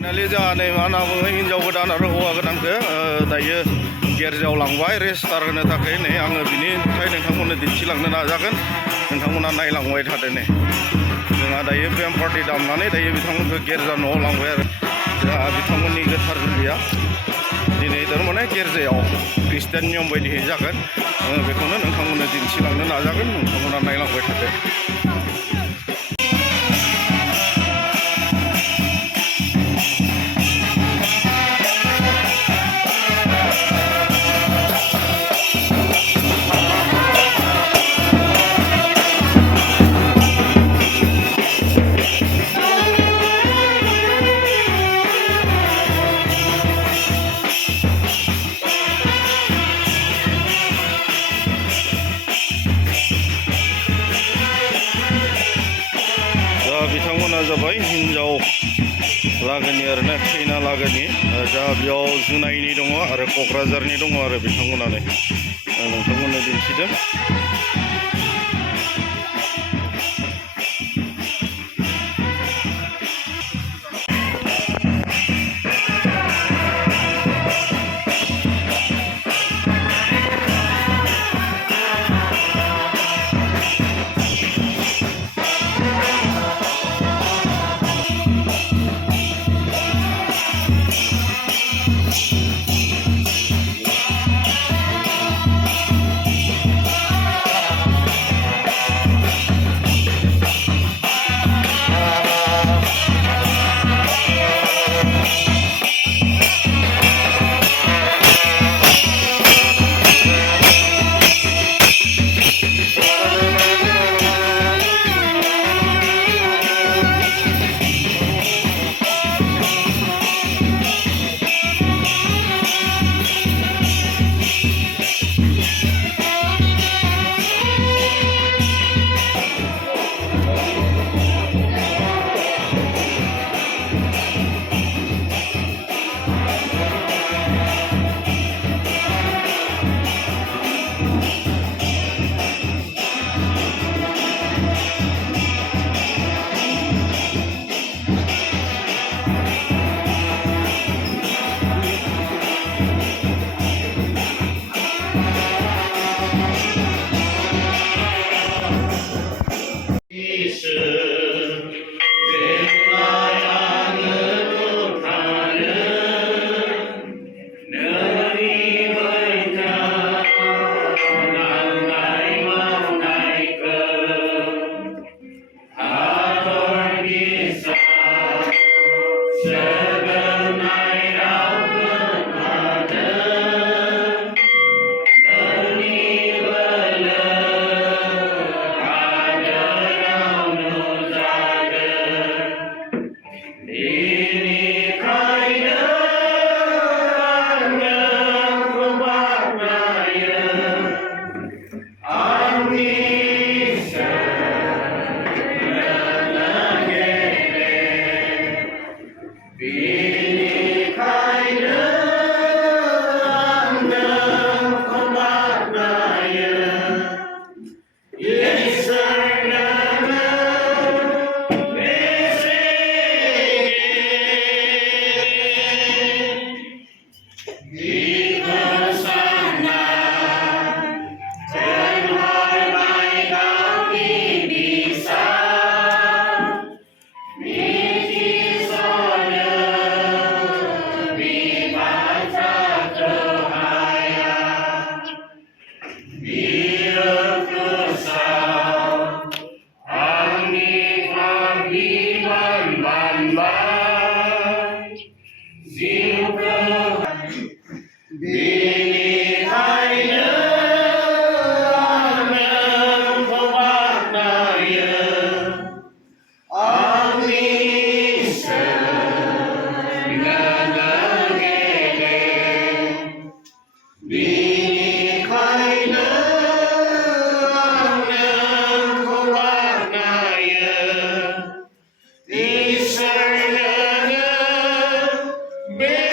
finally जोंहा नै मा होनना बुङो हिन्जाव गोदान आरो हौवा गोदानखौ दायो गिर्जायाव लांबाय रेजिस्टार होनो थाखाय नै आङो बिनिफ्राय नोंथांमोननो दिन्थिलांनो नाजागोन नोंथांमोना नायलांबाय थादो नै जोंहा दायो बेम पार्टि दामनानै दायो बिथांमोनखौ गिर्जा न'आव लांबाय आरो जोंहा बिथांमोननि गोथार जुलिया दिनै थारमाने गिर्जायाव ख्रिस्टियान नियम बायदियै जागोन आङो बेखौनो नोंथांमोननो दिन्थिलांनो नाजागोन नोंथांमोना नायलांबाय थादो बिथांमोना जाबाय हिन्जाव लागोनि आरोना खैना लागोनि जा बेयाव जुनाइनि दङ आरो क'क्राझारनि दङ आरो बिथांमोनानो नोंथांमोननो दिन्थिदों Be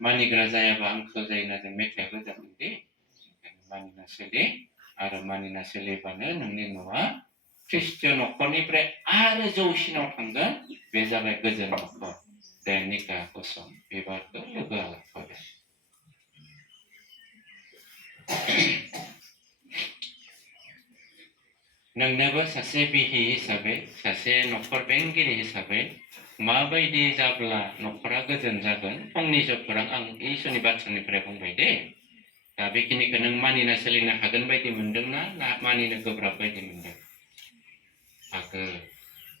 मानिग्रा जायाबा आंखौ जायो होनना जों मेथाइ रोजाबदोंदि मानिना सोलि आरो मानिना सोलिबानो नोंनि न'आ ख्रिस्टिय न'खरनिफ्राय आरो जौसिनाव थांगोन बे जाबाय गोजोन न'खर देनिका कुसुम बिबारखौ लोगो लाफादों नोंनोबो सासे बिहि हिसाबै सासे न'खर बेंगिरि हिसाबै माबायदि जाब्ला न'खरा गोजोन जागोन फंनैसो खौरां आं इसोरनि बाथ्रानिफ्राय बुंबाय दे दा बेखिनिखौ नों मानिना सोलिनो हागोन बायदि मोनदोंना ना मानिनो गोब्राब बायदि मोनदों हागोन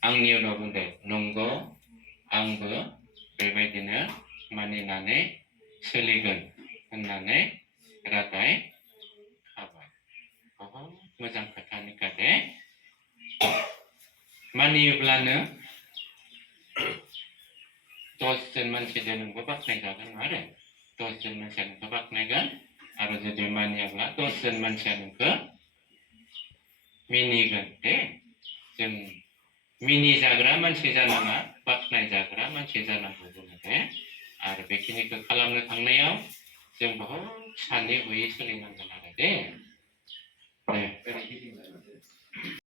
आंनि उनाव बुंदो नंगौ आंबो बेबायदिनो मानिनानै सोलिगोन होननानै रादाय खाबाय बहुद मोजां खोथानि दे मानियोब्लानो 10জন मानसिजों नोंबो बाख्नायजागोन आरो 10জন मानसिया नोंखौ बाख्नायगोन आरो जुदि मानियाब्ला 10জন मानसिया नोंखौ मिनिगोन दे जों मिनिजाग्रा मानसि जानाङा बाख्नायजाग्रा मानसि जानांगौ जोङो दे आरो बेखिनिखौ खालामनो थांनायाव जों बहुद सानै हयै सोलिनांगोन आरो दे